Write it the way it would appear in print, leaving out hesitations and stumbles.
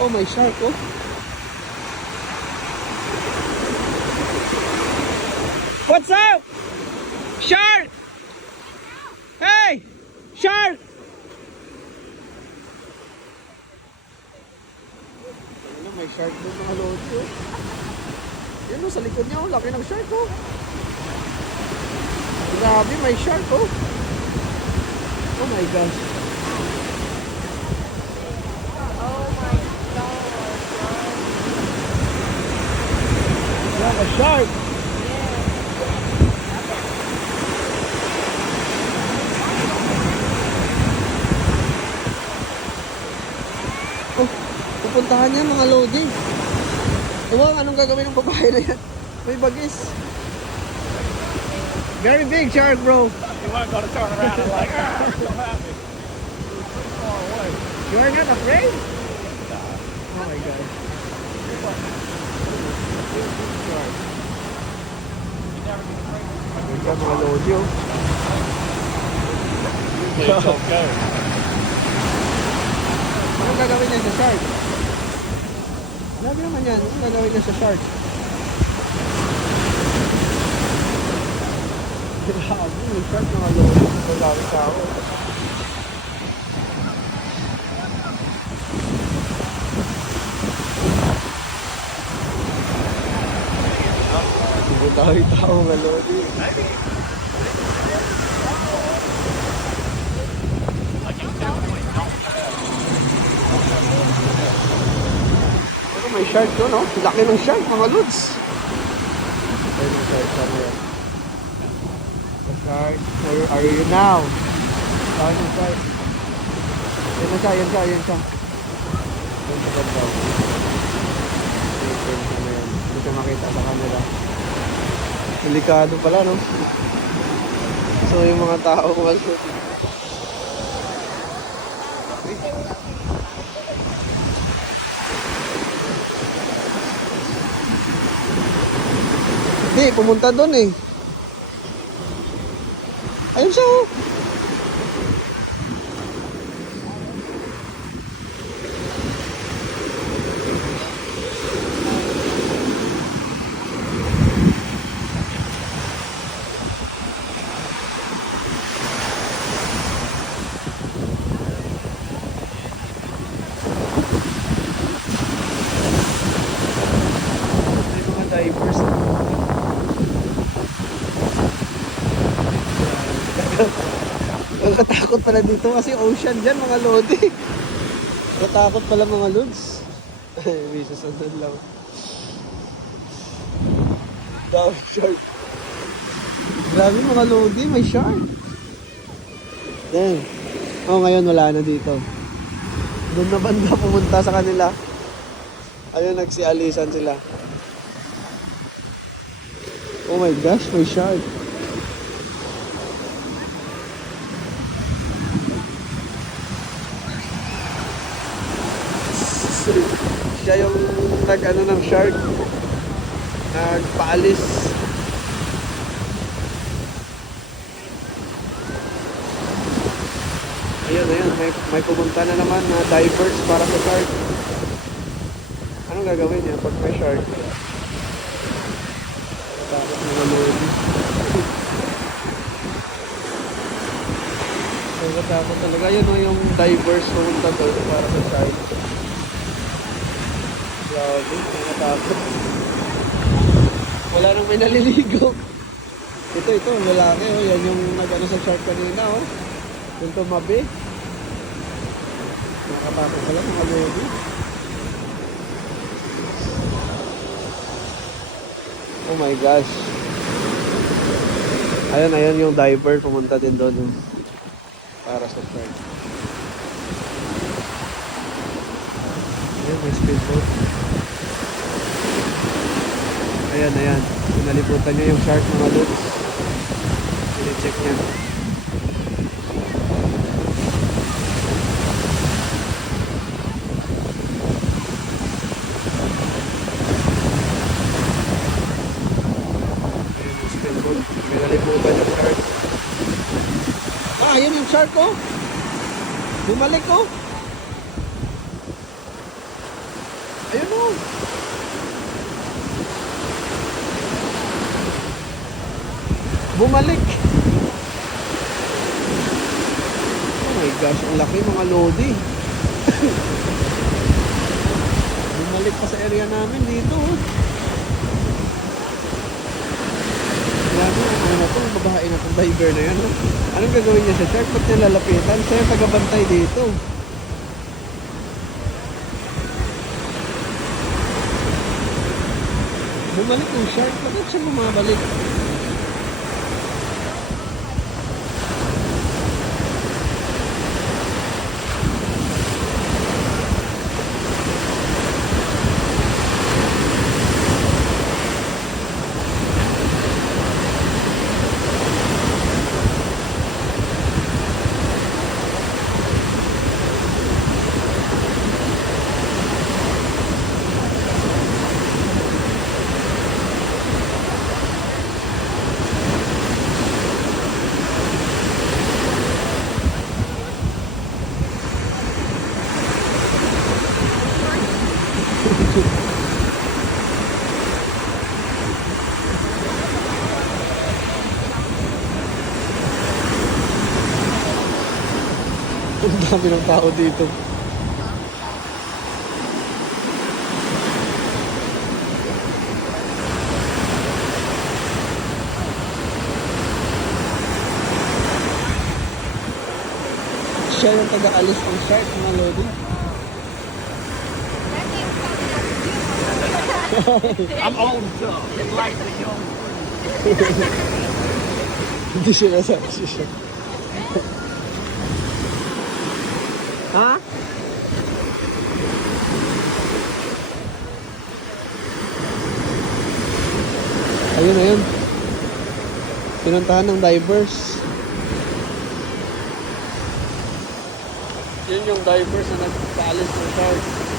Oh, may shark, oh. What's up? Shark! Hey! Shark! Ano, may shark doon mga lodi, oh. Yan, oh, sa likod niya, oh. Laki ng shark, oh. Grabe, may shark, oh. Oh my gosh. A shark. Oh, pupuntahan niya mga lodi. Ewan, anong gagawin ng babae na yan? May bagis. Very big shark, bro. You want to go to turn around and like, so happy. Far away. You are not afraid? Oh my God. Ito mga lodi, oh. Usually it's okay. Anong gagawin niya sa shark? Grabe naman yan. Anong gagawin niya sa shark? Grabe, may shark mga lodi. Ito gawin tao. Tayo-tayo mga lodi. Pero may shark doon, no? Laki ng shark, mga lods. Ay, may shark sana yan. The shark, where are you now? Saan yung shark? Yan na siya, yan siya, yan siya. Yan siya ganda. Hindi siya makita sa camera. Delikado pala, no? So, yung mga tao also. Hindi, pumunta doon eh. Ayun siya, oh. Divers. Nakatakot pala dito kasi ocean dyan mga lodi. Nakatakot pala mga lods. May susunod lang. Dami shark. Grabe mga lodi, may shark. Yan. Oh, ngayon wala na dito. Doon na banda pumunta sa kanila. Ayun, nagsialisan sila. Oh my gosh, may shark. Siya yung nag-ano ng shark. Nagpaalis. Ayun, ayun. May pumunta na naman na divers para sa shark. Anong gagawin niya pag may shark? Takot mga lodi. Takot talaga. Yun o yung divers pumunta doon para sa shark. Grabe, nakatakot. Wala nang may naliligo. Ito, lalaki o. Yan yung nag-ano sa shark kanina o. Yung tumabi. Nakatakot pala mga lodi. Oh my gosh. Ayun yung diver pumunta din doon para sa shark. Ayun, may speedboat. Ayan. Pinaliputan niya yung shark mga lods. Pine-check niya. Pinaliputan yung shark. Ayun yung shark, oh. Bumalik, oh. Ayun o. Bumalik. Oh my gosh, ang laki mga lodi. Bumalik pa sa area namin dito. Oh. Grabe, ano na to, babae na itong diver na yan. Oh. Anong gagawin niya sa shark? Ba't niya lalapitan? Siya yung tagabantay dito. Bumalik yung shark. Bakit siya bumabalik? Ang dami ng tao dito. Siya yung taga-alis ng shark, mga lodi. I'm old stuff. It's like the young. Hindi siya nasabi siya. Ha? Ayun, ayun. Pinuntahan ng divers. Yun yung divers na nagpaalis ng shark.